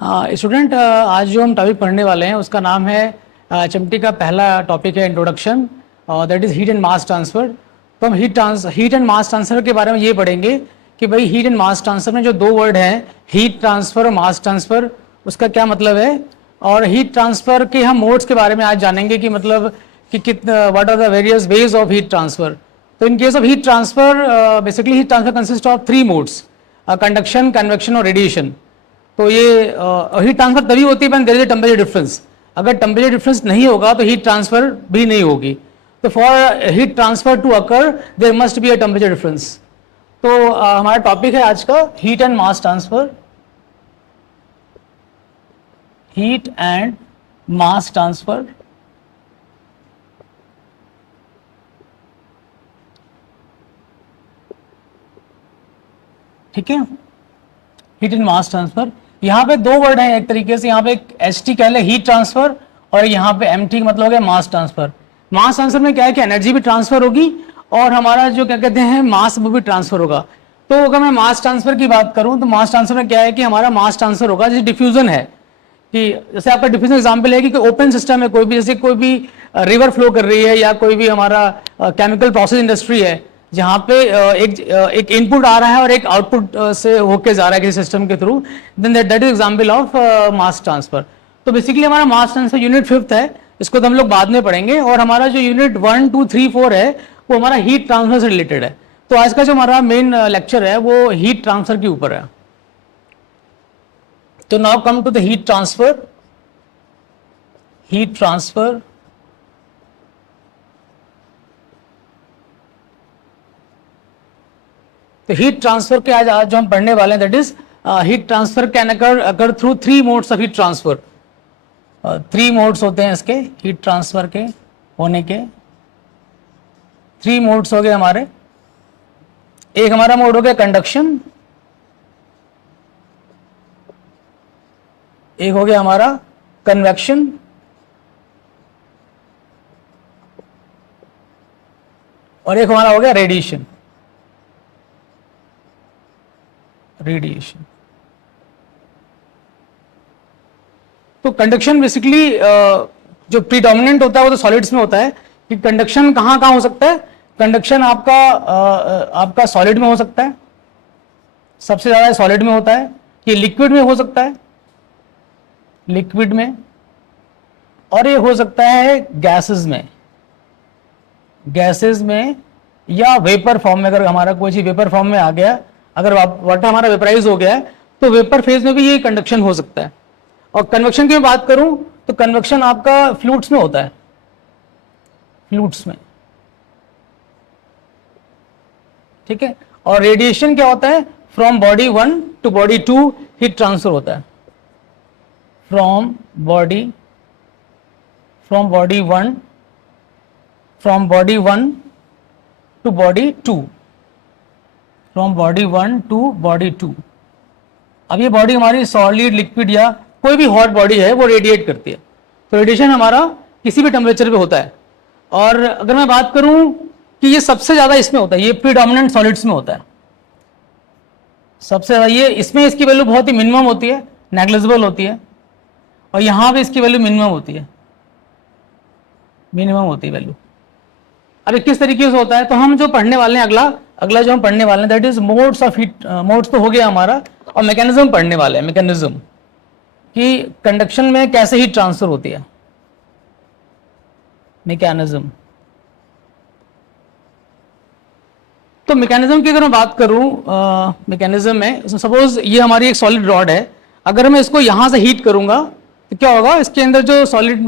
Student, आज जो हम टॉपिक पढ़ने वाले हैं उसका नाम है एचएमटी का पहला टॉपिक है introduction, that is heat and mass transfer. तो हम हीट एंड मास ट्रांसफ़र के बारे में ये पढ़ेंगे कि भाई हीट एंड मास ट्रांसफ़र में जो दो वर्ड हैं, हीट ट्रांसफ़र और मास ट्रांसफ़र, उसका क्या मतलब है। और हीट ट्रांसफ़र के हम मोड्स के बारे में आज जानेंगे कि मतलब कि what are the various ways of heat transfer. तो in case of heat transfer, basically heat transfer consist of three modes, conduction, convection और रेडिएशन। तो ये हीट ट्रांसफर तभी होती है when there is a temperature difference. अगर temperature difference नहीं होगा तो हीट ट्रांसफर भी नहीं होगी। तो for heat transfer to occur there must be a temperature difference. तो हमारा टॉपिक है आज का heat and mass transfer. Heat and mass transfer. ठीक है, हीट एंड मास ट्रांसफर। यहाँ पे दो वर्ड हैं एक तरीके से, यहाँ पे एक HT कह ले हीट ट्रांसफर, और यहाँ पे MT मतलब हो गया मास ट्रांसफर। मास ट्रांसफर में क्या है कि एनर्जी भी ट्रांसफर होगी और हमारा जो क्या कहते हैं मास वो भी ट्रांसफर होगा। तो अगर मैं मास ट्रांसफर की बात करूँ तो मास ट्रांसफर में क्या है कि हमारा मास ट्रांसफर होगा, जैसे डिफ्यूजन है कि जैसे आपका डिफ्यूजन एग्जाम्पल है कि ओपन सिस्टम है, कोई भी जैसे कोई भी रिवर फ्लो कर रही है या कोई भी हमारा केमिकल प्रोसेस इंडस्ट्री है जहाँ पे एक इनपुट आ रहा है और एक आउटपुट से होके जा रहा है किसी सिस्टम के through, then that is example of mass transfer. तो बेसिकली हमारा मास ट्रांसफर यूनिट 5th है, इसको तो हम लोग बाद में पढ़ेंगे। और हमारा जो यूनिट 1, 2, 3, 4 है वो हमारा हीट ट्रांसफर से रिलेटेड है। तो आज का जो हमारा मेन लेक्चर है वो हीट ट्रांसफर के ऊपर है। तो now come to the heat transfer. Heat transfer, तो हीट ट्रांसफर के आज जो हम पढ़ने वाले हैं that is heat transfer can occur through three modes of heat transfer. Three modes होते हैं इसके हीट ट्रांसफर के होने के। थ्री मोड्स हो गए हमारे। एक हमारा मोड हो गया कंडक्शन, एक हो गया हमारा कन्वेक्शन, और एक हमारा हो गया रेडिएशन। रेडिएशन तो कंडक्शन बेसिकली जो प्रीडोमिनेंट होता है वो तो सॉलिड्स में होता है। कि कंडक्शन कहाँ कहाँ हो सकता है। कंडक्शन आपका सॉलिड में हो सकता है, सबसे ज्यादा सॉलिड में होता है। ये लिक्विड में हो सकता है, लिक्विड में, और ये हो सकता है गैसेस में, गैसेस में या वेपर फॉर्म में। अगर हमारा कोई चीज वेपर फॉर्म में आ गया, अगर वाटर हमारा वेपराइज हो गया है तो वेपर फेज में भी ये कंडक्शन हो सकता है। और कन्वेक्शन की बात करूं तो कन्वेक्शन आपका फ्लूइड्स में होता है, फ्लूइड्स में। ठीक है। और रेडिएशन क्या होता है, from body 1 to body 2 heat transfer होता है। From body 1 to body 2, from body 1 to body 2। अब ये बॉडी हमारी सॉलिड, लिक्विड या कोई भी हॉट बॉडी है वो रेडिएट करती है। तो रेडिएशन हमारा किसी भी टेम्परेचर पे होता है। और अगर मैं बात करूं कि ये सबसे ज्यादा इसमें होता है, ये प्रीडोमिनेंट सॉलिड्स में होता है सबसे ज्यादा। ये इसमें इसकी वैल्यू बहुत ही मिनिमम होती है, नेग्लिजिबल होती है। और यहां पे इसकी वैल्यू मिनिमम होती है, मिनिमम होती है वैल्यू। अब किस तरीके से होता है तो हम जो पढ़ने वाले हैं अगला जो हम पढ़ने वाले हैं that is modes of heat. Modes तो हो गया हमारा, और मैकेनिज्म पढ़ने वाले हैं, मैकेनिज्म कि कंडक्शन में कैसे हीट ट्रांसफर होती है, मैकेनिज्म। तो मैकेनिज्म की अगर मैं बात करूं, मैकेनिज्म में सपोज ये हमारी एक सॉलिड रॉड है। अगर मैं इसको यहां से हीट करूंगा तो क्या होगा, इसके अंदर जो सॉलिड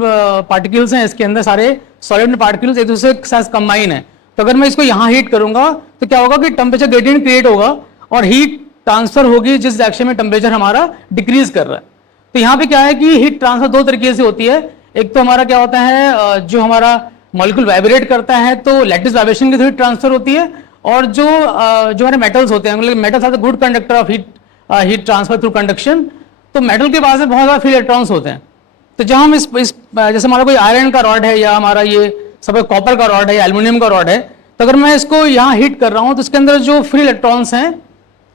पार्टिकल्स हैं, इसके अंदर सारे सॉलिड पार्टिकल्स एक दूसरे के साथ कंबाइन है। तो अगर मैं इसको यहाँ हीट करूंगा तो क्या होगा कि टेम्परेचर ग्रेडियंट क्रिएट होगा और हीट ट्रांसफर होगी जिस डायरेक्शन में टेम्परेचर हमारा डिक्रीज कर रहा है। तो यहाँ पे क्या है कि हीट ट्रांसफर दो तरीके से होती है। एक तो हमारा क्या होता है, जो हमारा मॉलिक्यूल वाइब्रेट करता है तो लैटिस वाइब्रेशन के थ्रू हीट ट्रांसफर होती है। और जो हमारे मेटल्स होते हैं, मतलब metals are the good conductor of heat transfer through conduction. तो मेटल के पास में बहुत ज़्यादा फ्री इलेक्ट्रॉन्स होते हैं। तो जब हम इस जैसे हमारा कोई आयरन का रॉड है या हमारा ये सब कॉपर का रॉड है या एल्युमिनियम का रॉड है, तो अगर मैं इसको यहाँ हीट कर रहा हूँ तो इसके अंदर जो फ्री इलेक्ट्रॉन्स हैं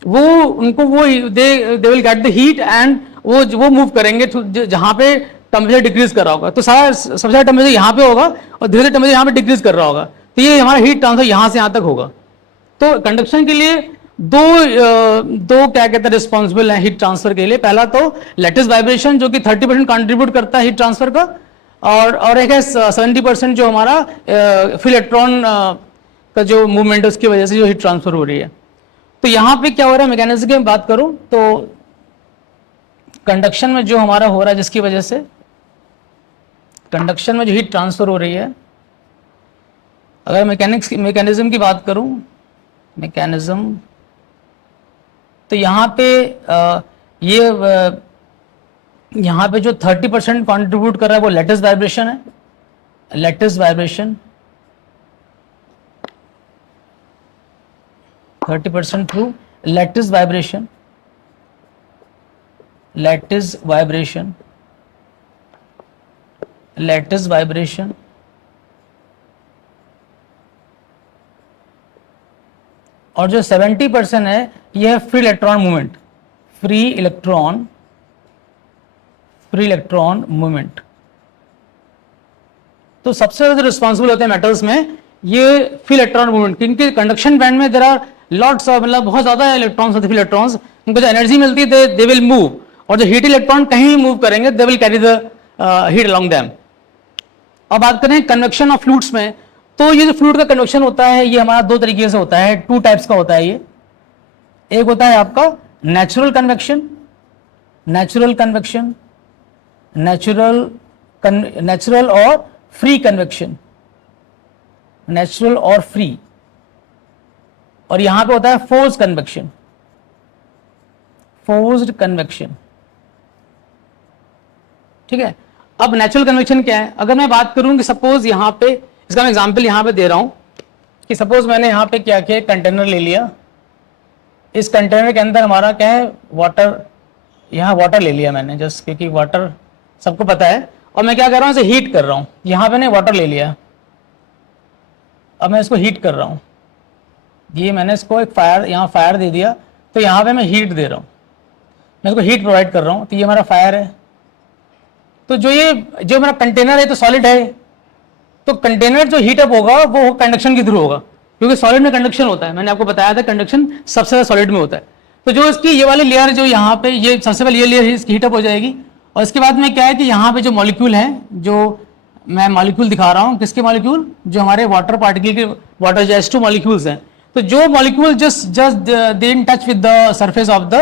वो उनको वो they will get the heat and वो मूव करेंगे जहां पे टेम्परेचर डिक्रीज कर रहा होगा। तो सारा सबसे ज्यादा टेम्परेचर यहाँ पे होगा और धीरे धीरे टेम्परेचर यहाँ पे डिक्रीज कर रहा होगा, तो ये हमारा हीट ट्रांसफर यहाँ से यहाँ तक होगा। तो कंडक्शन के लिए दो क्या कहते हैं रिस्पॉन्सिबल है हीट ट्रांसफर के लिए। पहला तो लैटिस वाइब्रेशन जो कि 30% कंट्रीब्यूट करता है हीट ट्रांसफर का, और एक है 70% जो हमारा फ्री इलेक्ट्रॉन का जो मूवमेंट है उसकी वजह से जो हीट ट्रांसफर हो रही है। तो यहाँ पे क्या हो रहा है मैकेनिज्म की बात करूं तो कंडक्शन में जो हमारा हो रहा है जिसकी वजह से कंडक्शन में जो हीट ट्रांसफर हो रही है, अगर मैकेनिज्म की बात करूं मैकेनिज्म, तो यहाँ पे यहाँ पे जो 30% कॉन्ट्रीब्यूट कर रहा है वो लैटिस वाइब्रेशन है, lattice vibration 30% through lattice vibration, lattice vibration, lattice vibration, और जो 70% है यह है free electron movement, free electron movement. तो सबसे ज्यादा रिस्पॉन्सिबल होते हैं मेटल्स में ये फ्री इलेक्ट्रॉन मूवमेंट, क्योंकि कंडक्शन बैंड में देयर आर लॉट्स ऑफ मतलब बहुत ज्यादा इलेक्ट्रॉन्स होते हैं, फ्री इलेक्ट्रॉन्स, उनको जो एनर्जी मिलती है दे विल मूव, और जो हीट इलेक्ट्रॉन कहीं मूव करेंगे दे will carry the heat along them. अब बात करें कन्वेक्शन ऑफ फ्लूइड्स में, तो ये जो फ्लूइड का कन्वेक्शन होता है ये हमारा दो तरीके से होता है, टू टाइप्स का होता है ये। एक होता है आपका natural convection, natural convection, natural और फ्री कन्वेक्शन, नेचुरल और फ्री, और यहां पे होता है फोर्स कन्वेक्शन, फोर्स्ड कन्वेक्शन। ठीक है, अब नेचुरल कन्वेक्शन क्या है, अगर मैं बात करूं कि सपोज यहां पे, इसका मैं एग्जांपल यहां पे दे रहा हूं कि सपोज मैंने यहां पे क्या किया, कंटेनर ले लिया, इस कंटेनर के अंदर हमारा क्या है वाटर, यहां वाटर ले लिया मैंने जस्ट क्योंकि वाटर सबको पता है, और मैं क्या कर रहा हूं इसे हीट कर रहा हूं, यहां पे मैंने वाटर ले लिया, अब मैं इसको हीट कर रहा हूं, ये मैंने इसको एक फायर, यहाँ फायर दे दिया, तो यहाँ पे मैं हीट दे रहा हूँ, मैं इसको हीट प्रोवाइड कर रहा हूँ, तो ये हमारा फायर है। तो जो मेरा कंटेनर है तो सॉलिड है, तो कंटेनर जो हीट अप होगा वो कंडक्शन के थ्रू होगा, क्योंकि सॉलिड में कंडक्शन होता है, मैंने आपको बताया था कंडक्शन सबसे ज्यादा सॉलिड में होता है। तो जो इसकी ये वाली लेयर जो यहाँ पे, ये सबसे पहले ये लेयर इसकी हीटअप हो जाएगी, और इसके बाद में क्या है कि यहाँ पे जो मॉलिक्यूल है, जो मैं मॉलिक्यूल दिखा रहा हूँ, किसके मॉलिक्यूल, जो हमारे वाटर पार्टिकल के, वाटर H2 मॉलिक्यूल्स हैं, तो जो molecule just they in touch with the surface of the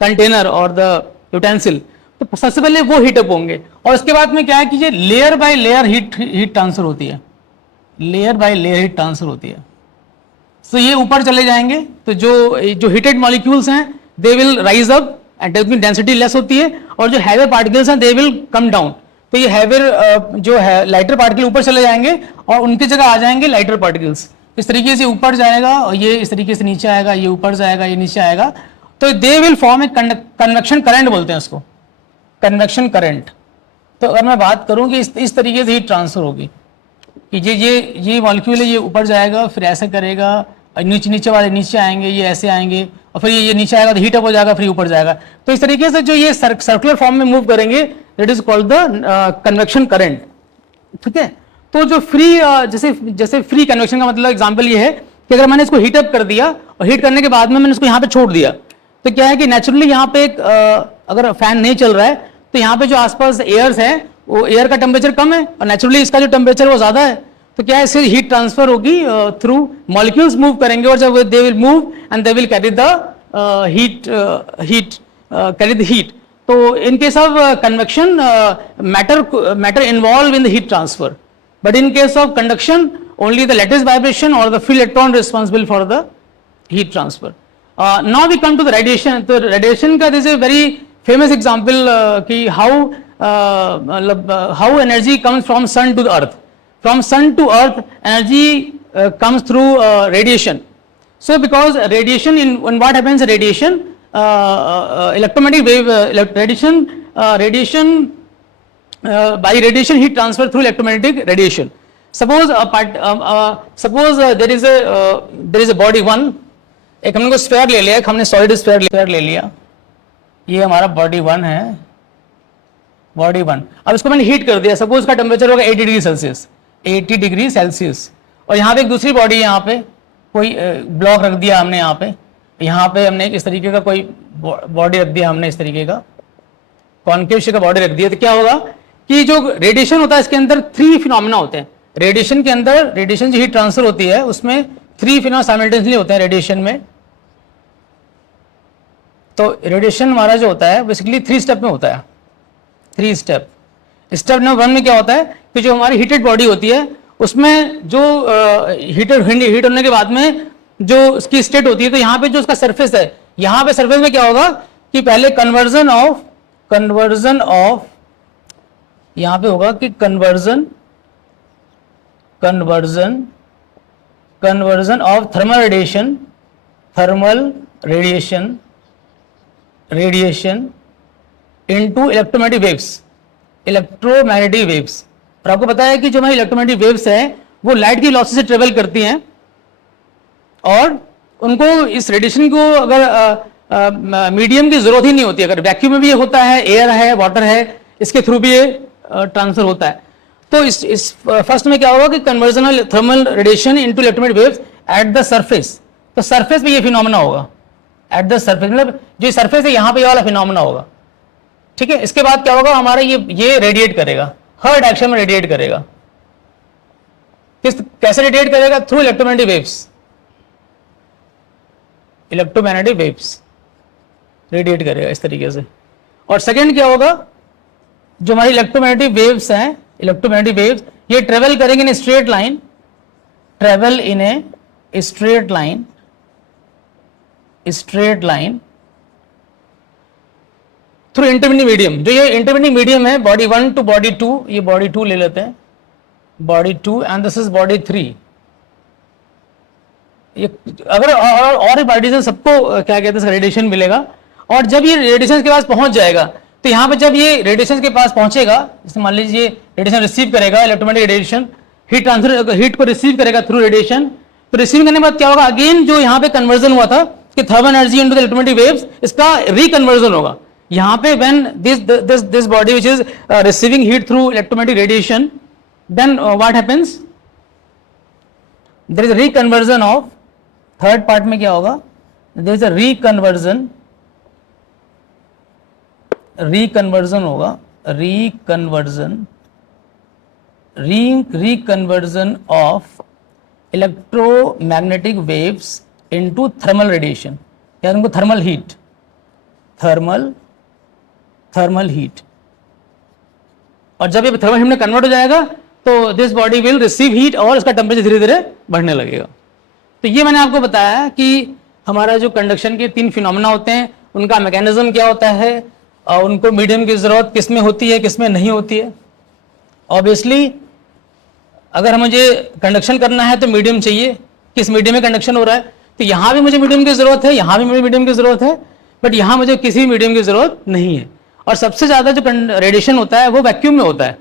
container और द यूटेंसिल, तो सबसे पहले वो हीटअप होंगे, और इसके बाद में क्या है कि ये layer by layer heat transfer होती है, layer by layer heat transfer होती है। तो ये ऊपर चले जाएंगे, तो जो हीटेड मॉलिक्यूल्स हैं they will rise up and उनकी डेंसिटी लेस होती है, और जो हैवियर पार्टिकल्स हैं दे विल कम डाउन, तो ये हैवियर जो है लाइटर पार्टिकल ऊपर चले जाएंगे और उनकी जगह आ जाएंगे लाइटर पार्टिकल्स, इस तरीके से ऊपर जाएगा, और ये इस तरीके से नीचे आएगा, ये ऊपर जाएगा, ये नीचे आएगा, तो they will form A convection current बोलते हैं उसको, कन्वेक्शन करंट। तो अगर मैं बात करूं कि इस तरीके से हीट ट्रांसफर होगी कि ये मॉलिक्यूल है, ये ऊपर जाएगा, फिर ऐसे करेगा, और नीचे वाले नीचे आएंगे, ये ऐसे आएंगे, और फिर ये नीचे आएगा तो हीट अप हो जाएगा, फिर ऊपर जाएगा। तो इस तरीके से जो ये सर्कुलर फॉर्म में मूव करेंगे, that is called the convection current. ठीक है, तो जो फ्री जैसे फ्री कन्वेक्शन का मतलब एग्जांपल ये है कि अगर मैंने इसको हीट अप कर दिया और हीट करने के बाद में मैंने इसको यहाँ पे छोड़ दिया, तो क्या है कि नेचुरली यहाँ पे अगर फैन नहीं चल रहा है तो यहाँ पे जो आसपास एयर्स है वो एयर का टेम्परेचर कम है, और नेचुरली इसका जो टेम्परेचर वो ज्यादा है, तो क्या है इससे हीट ट्रांसफर होगी थ्रू मॉलिक्यूल्स मूव करेंगे, और जब they will move and they will carry the heat. तो in case of convection matter involve in the heat transfer, but in case of conduction only the lattice vibration or the free electron responsible for the heat transfer. Now we come to the radiation. तो radiation का this is a very famous example कि how energy comes from sun to the earth. From sun to earth energy comes through radiation. So because radiation when what happens radiation electromagnetic wave radiation by radiation heat transfer through electromagnetic radiation. Suppose there is a body one, एक हमने को sphere ले लिया, हमने solid sphere ले लिया, ये हमारा बॉडी 1 है, बॉडी 1। अब इसको मैंने हीट कर दिया, सपोज इसका टेम्परेचर होगा 80 डिग्री सेल्सियस, 80 डिग्री सेल्सियस। और यहाँ पे एक दूसरी बॉडी है, यहाँ पे कोई ब्लॉक रख दिया हमने, यहाँ पे हमने इस तरीके का कोई बॉडी रख दिया हमने, इस तरीके का कॉन्केव शेप का बॉडी रख दिया। तो क्या होगा कि जो रेडिएशन होता है इसके अंदर 3 फिनोमेना होते हैं। रेडिएशन के अंदर, रेडिएशन जो हीट ट्रांसफर होती है उसमें 3 फिनोमेना साइमल्टेनियसली होते हैं रेडिएशन में। तो रेडिएशन हमारा जो होता है बेसिकली 3 स्टेप में होता है, 3 स्टेप। स्टेप नंबर 1 में क्या होता है कि जो हमारी हीटेड बॉडी होती है उसमें जो हीट होने के बाद में जो उसकी स्टेट होती है, तो यहाँ पे जो उसका सरफेस है, यहाँ पे सरफेस में क्या होगा कि पहले कन्वर्जन ऑफ यहाँ पे होगा कि conversion of thermal radiation into electromagnetic waves. और आपको पता है कि जो हमारी इलेक्ट्रोमैग्नेटिक वेव्स है वो लाइट की वेलोसिटी से ट्रेवल करती हैं, और उनको इस रेडिएशन को अगर मीडियम की जरूरत ही नहीं होती, अगर वैक्यूम में भी ये होता है, एयर है, वाटर है, इसके थ्रू भी ये ट्रांसफर होता है। तो इस फर्स्ट में क्या होगा कि conversion of thermal radiation into electromagnetic waves at the surface. तो सरफेस पे ये फिनोमेना होगा, एट द सरफेस, मतलब जो सरफेस है यहाँ पे ये वाला फिनोमेना होगा। ठीक है, इसके बाद क्या होगा हमारा ये रेडिएट करेगा, हर डायरेक्शन में रेडिएट करेगा। कैसे रेडिएट करेगा? थ्रू इलेक्ट्रोमैग्नेटिक वेव्स रेडिएट करेगा इस तरीके से। और सेकंड क्या होगा, जो हमारी इलेक्ट्रोमैग्नेटिक वेव्स हैं, इलेक्ट्रोमैग्नेटिक वेव्स ये ट्रेवल करेंगे in straight line, straight line through intermediate medium. जो ये इंटरमीडिएट मीडियम है, बॉडी 1 टू बॉडी 2, ये बॉडी 2 ले लेते हैं, body 2 and this is body 3। ये अगर और बॉडीज है सबको क्या कहते हैं रेडिएशन मिलेगा। और जब ये रेडिएशन के पास पहुंच जाएगा, तो यहाँ पे जब ये रेडिएशन के पास पहुंचेगा, जैसे मान लीजिए रेडिएशन रिसीव करेगा, इलेक्ट्रोमैग्नेटिक रेडिएशन हीट को रिसीव करेगा थ्रू रेडिएशन। तो रिसीव करने के बाद क्या होगा, अगेन जो यहाँ पे कन्वर्जन हुआ था कि thermal energy into the electromagnetic waves, इसका रिकन्वर्जन होगा। यहाँ पे when this body which is receiving heat through electromagnetic radiation, then what happens, there is reconversion of, third part में क्या होगा, देयर इज अ रिकन्वर्जन होगा, reconversion of electromagnetic waves into thermal radiation, या उनको thermal heat. और जब ये thermal heat में कन्वर्ट हो जाएगा तो this body will receive heat और इसका टेम्परेचर धीरे धीरे बढ़ने लगेगा। तो ये मैंने आपको बताया कि हमारा जो कंडक्शन के 3 फिनोमेना होते हैं, उनका मैकेनिज्म क्या होता है, और उनको मीडियम की जरूरत किस में होती है, किस में नहीं होती है। ऑब्वियसली अगर मुझे कंडक्शन करना है तो मीडियम चाहिए, किस मीडियम में कंडक्शन हो रहा है, तो यहाँ भी मुझे मीडियम की जरूरत है, यहाँ भी मुझे मीडियम की जरूरत है, बट यहाँ मुझे किसी मीडियम की जरूरत नहीं है। और सबसे ज्यादा जो रेडिएशन होता है वो वैक्यूम में होता है,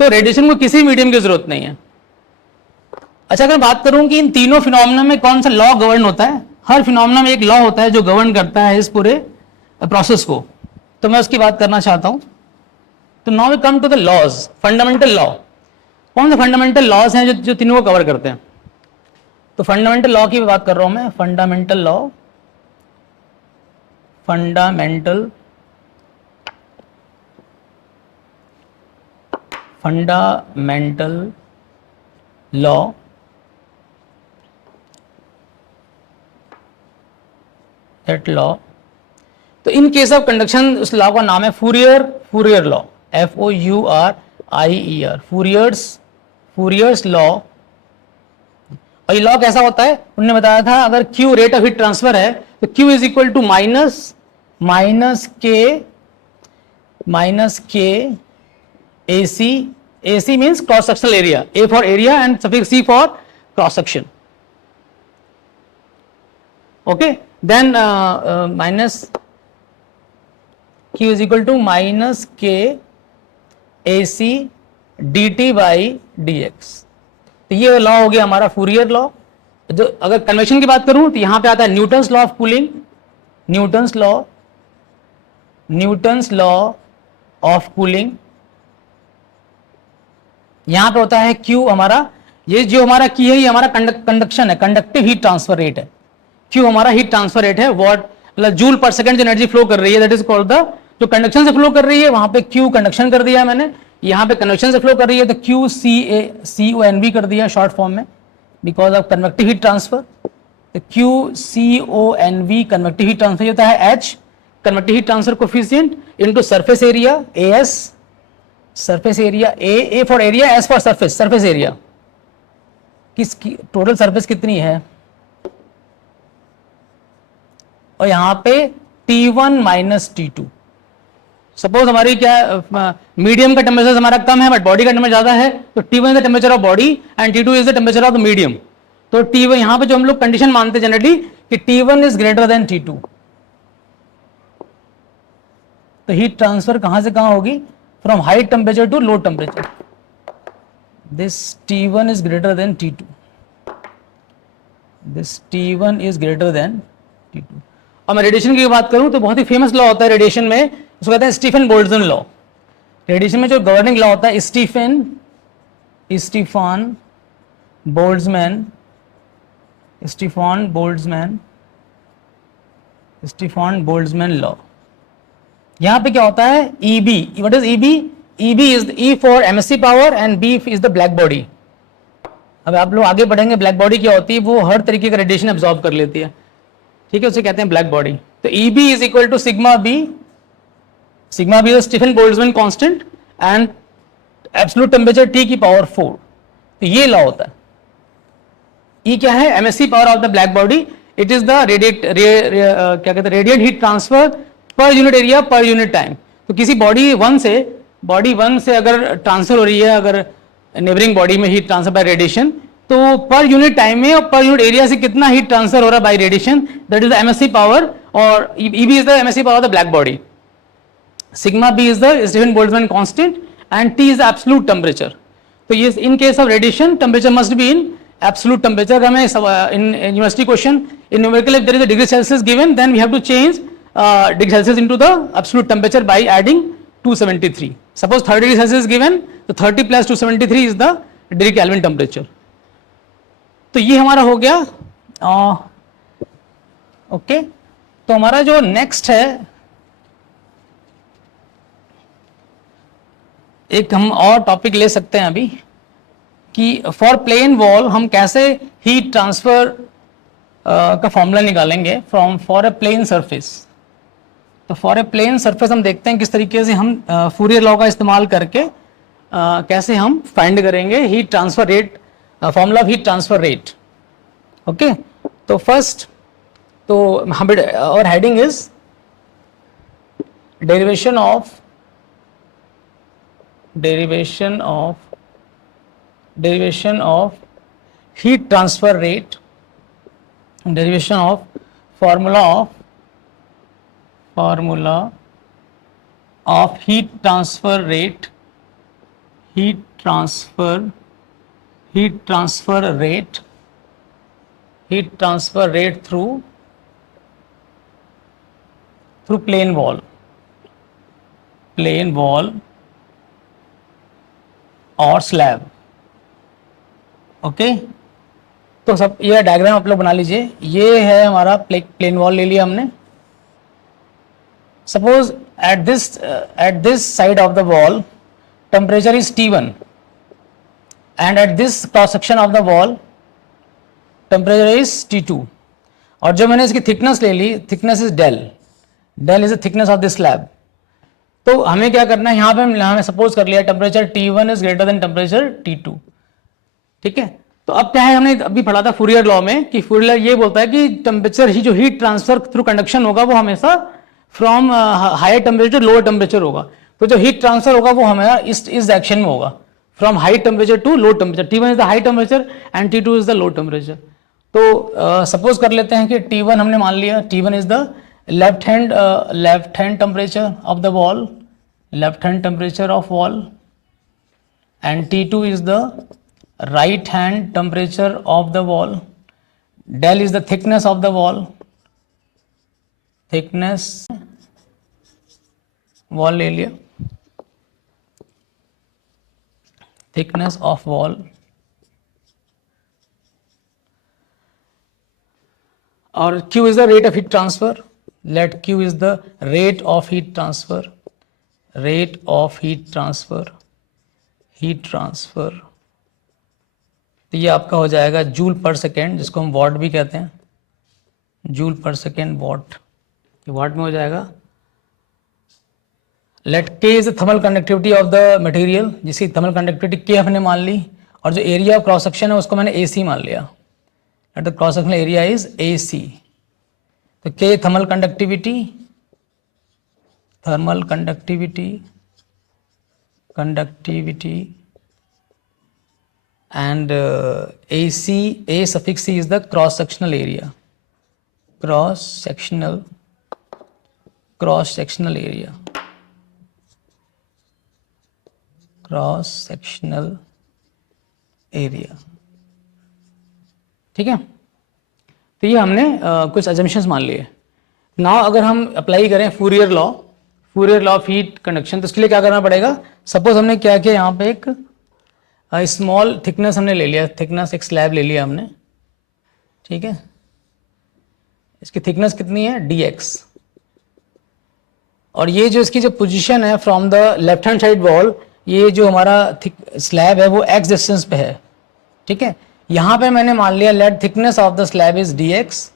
तो रेडिएशन को किसी मीडियम की जरूरत नहीं है। अच्छा, अगर बात करूं कि इन तीनों फिनोमेना में कौन सा लॉ गवर्न होता है, हर फिनोमेना में एक लॉ होता है जो गवर्न करता है इस पूरे प्रोसेस को, तो मैं उसकी बात करना चाहता हूं। तो now we come to the laws, fundamental law. कौन से फंडामेंटल लॉज हैं जो तीनों को कवर करते हैं? तो फंडामेंटल लॉ की बात कर रहा हूं मैं, फंडामेंटल लॉ दैट लॉ। तो इन केस ऑफ कंडक्शन उस लॉ का नाम है फूरियर लॉ, FOURIER, फूरियर्स लॉ। और ये लॉ कैसा होता है, उन्होंने बताया था, अगर Q rate of heat transfer है तो Q is equal to minus K AC means cross sectional area, A for area and suffix C for cross section. Okay, then minus Q is equal to minus K AC dt by dx। तो ये law हो गया हमारा Fourier law. जो अगर convection की बात करूं तो यहां पे आता है Newton's law of cooling, Newton's law Newton's law of cooling. यहां पे होता है Q हमारा, ये जो हमारा की है ये हमारा कंडक्शन है, कंडक्टिव हीट ट्रांसफर रेट है। Q हमारा हीट ट्रांसफर रेट है, वॉट मतलब जूल पर सेकंड जो एनर्जी फ्लो कर रही है, दैट इज कॉल्ड द, जो कंडक्शन से फ्लो कर रही है वहां पे Q कंडक्शन कर दिया मैंने, यहाँ पे कन्वेक्शन से फ्लो कर रही है तो QCONV कर दिया शॉर्ट फॉर्म में, because of convective heat transfer. तो QCONV कन्वेक्टिव हीट ट्रांसफर होता है H, convective heat transfer coefficient, into surface area AS, surface area A for area, S for surface, surface area किसकी total surface कितनी है, और यहां पे T1 माइनस T2। सपोज हमारी क्या मीडियम का टेम्परेचर हमारा कम है बट बॉडी का टेम्परेचर ज्यादा है, तो T1 is the temperature of body and T2 is the temperature of the medium. तो T1 यहां पे जो हम लोग कंडीशन मानते हैं जनरली कि T1 is greater than T2, तो हीट ट्रांसफर कहां से कहां होगी, from high temperature to low temperature. This T1 is greater than T2, this T1 is greater than T2। और मैं रेडिएशन की बात करूं तो बहुत ही फेमस लॉ होता है रेडिएशन में, उसको कहते हैं स्टीफन बोल्ट्जमैन लॉ। रेडिएशन में जो गवर्निंग लॉ होता है स्टीफन बोल्ट्जमैन लॉ। यहां पे क्या होता है EB, what is EB? EB is E for MSC power and B is the black body. अब आप लोग आगे बढ़ेंगे, ब्लैक बॉडी क्या होती है, वो हर तरीके का रेडिएशन एब्जॉर्ब कर लेती है, ठीक है, उसे कहते हैं ब्लैक बॉडी। तो EB is equal to sigma B is Stefan Boltzmann constant and absolute temperature T की पावर 4। तो ये लॉ होता है। E क्या है, MSC power of the black body, it is the क्या कहते हैं radiant heat transfer per unit area per unit time. तो किसी बॉडी वन से अगर ट्रांसफर हो रही है, अगर नेबरिंग बॉडी में हीट ट्रांसफर बाय रेडिएशन, तो पर यूनिट टाइम में और पर यूनिट एरिया से कितना हीट ट्रांसफर हो रहा है by radiation, that is the MSC power, और EB is the MSC power of the black body, sigma B is the Stefan Boltzmann constant and T is absolute temperature. तो ये in case of radiation temperature must be in absolute temperature. हमें in university question in numerical if there is a degree Celsius given, then we have to change degree Celsius into the absolute temperature by adding 273। Suppose 30 degree Celsius given, तो 30 plus 273 is the degree kelvin temperature. तो ये हमारा हो गया okay. तो हमारा जो next है, एक हम और टॉपिक ले सकते हैं अभी कि फॉर प्लेन वॉल हम कैसे हीट ट्रांसफर का फॉर्मूला निकालेंगे फॉर ए प्लेन सरफेस। तो फॉर ए प्लेन सरफेस हम देखते हैं किस तरीके से हम फूरियर लॉ का इस्तेमाल करके कैसे हम फाइंड करेंगे heat transfer rate, formula of heat transfer rate. Okay, तो फर्स्ट तो हम और heading is derivation of heat transfer rate, derivation of formula of heat transfer rate through plane wall और स्लैब। ओके, तो सब ये डायग्राम आप लोग बना लीजिए। ये है हमारा प्लेन वॉल ले लिया हमने। Suppose at this side of the wall temperature is T1 and at this cross section of the wall temperature is T2। और जो मैंने इसकी थिकनेस ले ली, thickness is del is the thickness of this slab. तो हमें क्या करना है, यहाँ पे हमें सपोज कर लिया temperature T1 is greater then temperature T2, ठीक है। तो अब क्या है, हमने अभी पढ़ा था फूरियर लॉ में कि फूरियर ये बोलता है कि टेम्परेचर ही जो हीट ट्रांसफर थ्रू कंडक्शन होगा वो हमेशा from higher temperature lower temperature होगा। तो जो हीट ट्रांसफर होगा वो हमें इस डायरेक्शन में होगा, from high temperature to low temperature. T1 is the high temperature and T2 is the low temperature. तो सपोज कर लेते हैं कि T1 हमने मान लिया, T1 is the left hand temperature of the wall, left hand temperature of wall, and T2 is the right hand temperature of the wall. Del is the thickness of the wall, thickness wall ले लिया, thickness of wall, और Q is the rate of heat transfer. Let Q is the rate of heat transfer, rate of heat transfer, heat transfer. तो ये आपका हो जाएगा joule पर second, जिसको हम वॉट भी कहते हैं, जूल पर सेकेंड वॉट, ये वॉट में हो जाएगा। Let K is the thermal conductivity of the material, जिसकी थर्मल कंडक्टिविटी K हमने मान ली, और जो एरिया ऑफ क्रॉस सेक्शन है उसको मैंने AC मान लिया। Let the cross sectional area is AC। तो K thermal conductivity, thermal conductivity, conductivity, and AC, A suffix C is the cross sectional area, cross sectional area, cross sectional area, ठीक है। तो ये हमने कुछ assumptions मान लिए। नाउ अगर हम अप्लाई करें Fourier law of heat conduction, तो इसके लिए क्या करना पड़ेगा। सपोज हमने क्या किया, यहाँ पे एक स्मॉल थिकनेस हमने ले लिया, थिकनेस एक स्लैब ले लिया हमने, ठीक है। इसकी थिकनेस कितनी है, dx, और ये जो इसकी जो पोजीशन है from the left hand side wall, ये जो हमारा स्लैब है वो x डिस्टेंस पे है, ठीक है। यहाँ पे मैंने मान लिया let thickness of the slab is dx,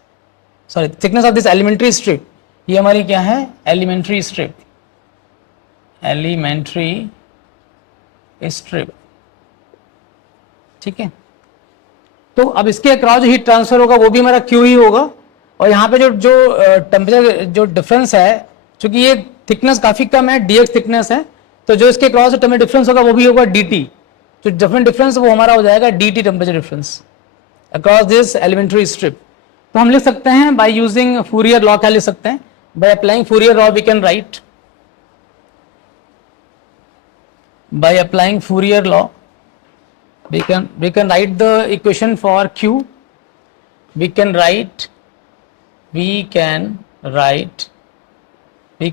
sorry thickness of this elementary strip, ये हमारी क्या है, एलिमेंट्री स्ट्रिप, एलिमेंट्री स्ट्रिप, ठीक है। तो अब इसके अक्रॉस जो हीट ट्रांसफर होगा वो भी हमारा Q ही होगा, और यहाँ पे जो टेम्परेचर जो डिफरेंस है, चूंकि ये थिकनेस काफ़ी कम है, dx थिकनेस है, तो जो इसके अक्रॉस टेम्परेचर डिफरेंस होगा वो भी होगा dt, जो डिफरेंट डिफरेंस वो हमारा हो जाएगा dt temperature difference across this elementary strip. तो हम लिख सकते हैं बाय यूजिंग फूरियर लॉ, क्या लिख सकते हैं, by applying Fourier law we can write, by applying Fourier law we can write the equation for Q, we can write equation, we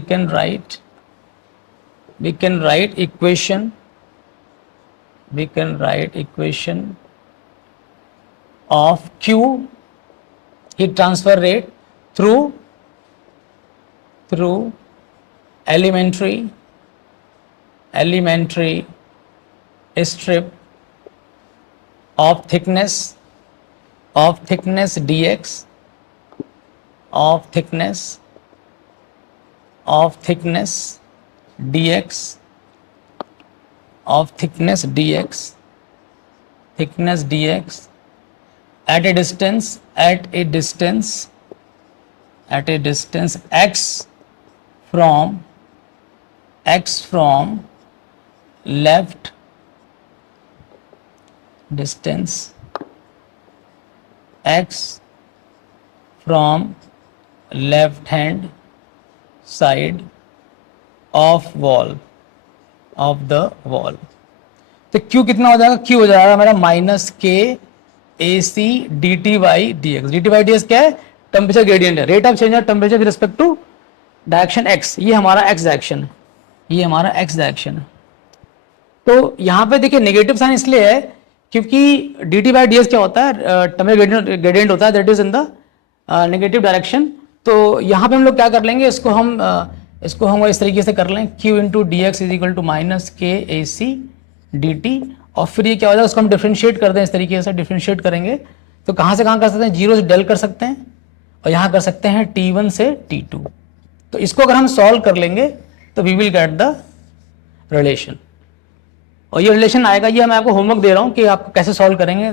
can write equation of Q, heat transfer rate through elementary strip of thickness dx, of thickness dx at a distance x from left distance x from left hand side of the wall। तो Q कितना हो जाएगा, Q हो जाएगा हमारा minus K AC dt by dx क्या है, temperature gradient है, rate of change of temperature with respect to direction x, ये हमारा x डायरेक्शन है, ये हमारा x डायरेक्शन है। तो यहाँ पे देखिए नेगेटिव साइन इसलिए है क्योंकि dt बाई ds क्या होता है, टेम्परेचर ग्रेडियंट होता है, that is in the negative direction. तो यहाँ पे हम लोग क्या कर लेंगे, इसको हम इस तरीके से कर लें, q into D X is equal to minus K A C D T, और फिर ये क्या हो जाएगा, उसको हम डिफ्रेंशिएट कर दें, इस तरीके से डिफ्रेंशिएट करेंगे तो कहाँ से कहाँ कर सकते हैं, 0 से डेल कर सकते हैं, और यहाँ कर सकते हैं T1 से T2। तो इसको अगर हम सॉल्व कर लेंगे तो we will get the relation, और ये रिलेशन आएगा, ये मैं आपको होमवर्क दे रहा हूँ कि आप कैसे सॉल्व करेंगे,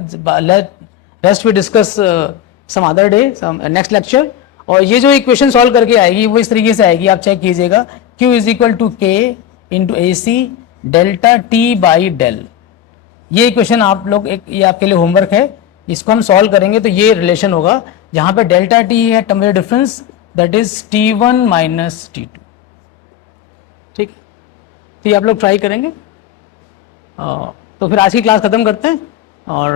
rest we discuss some other day, next lecture. और ये जो इक्वेशन सॉल्व करके आएगी वो इस तरीके से आएगी, आप चेक कीजिएगा, Q is equal to K into A C delta T by del. ये इक्वेशन आप लोग ये आपके लिए होमवर्क है, इसको हम सॉल्व करेंगे तो ये रिलेशन होगा, जहाँ पे डेल्टा T है temperature difference, that is T1 minus T2, ठीक है। तो ये आप लोग ट्राई करेंगे, तो फिर आज की क्लास खत्म करते हैं और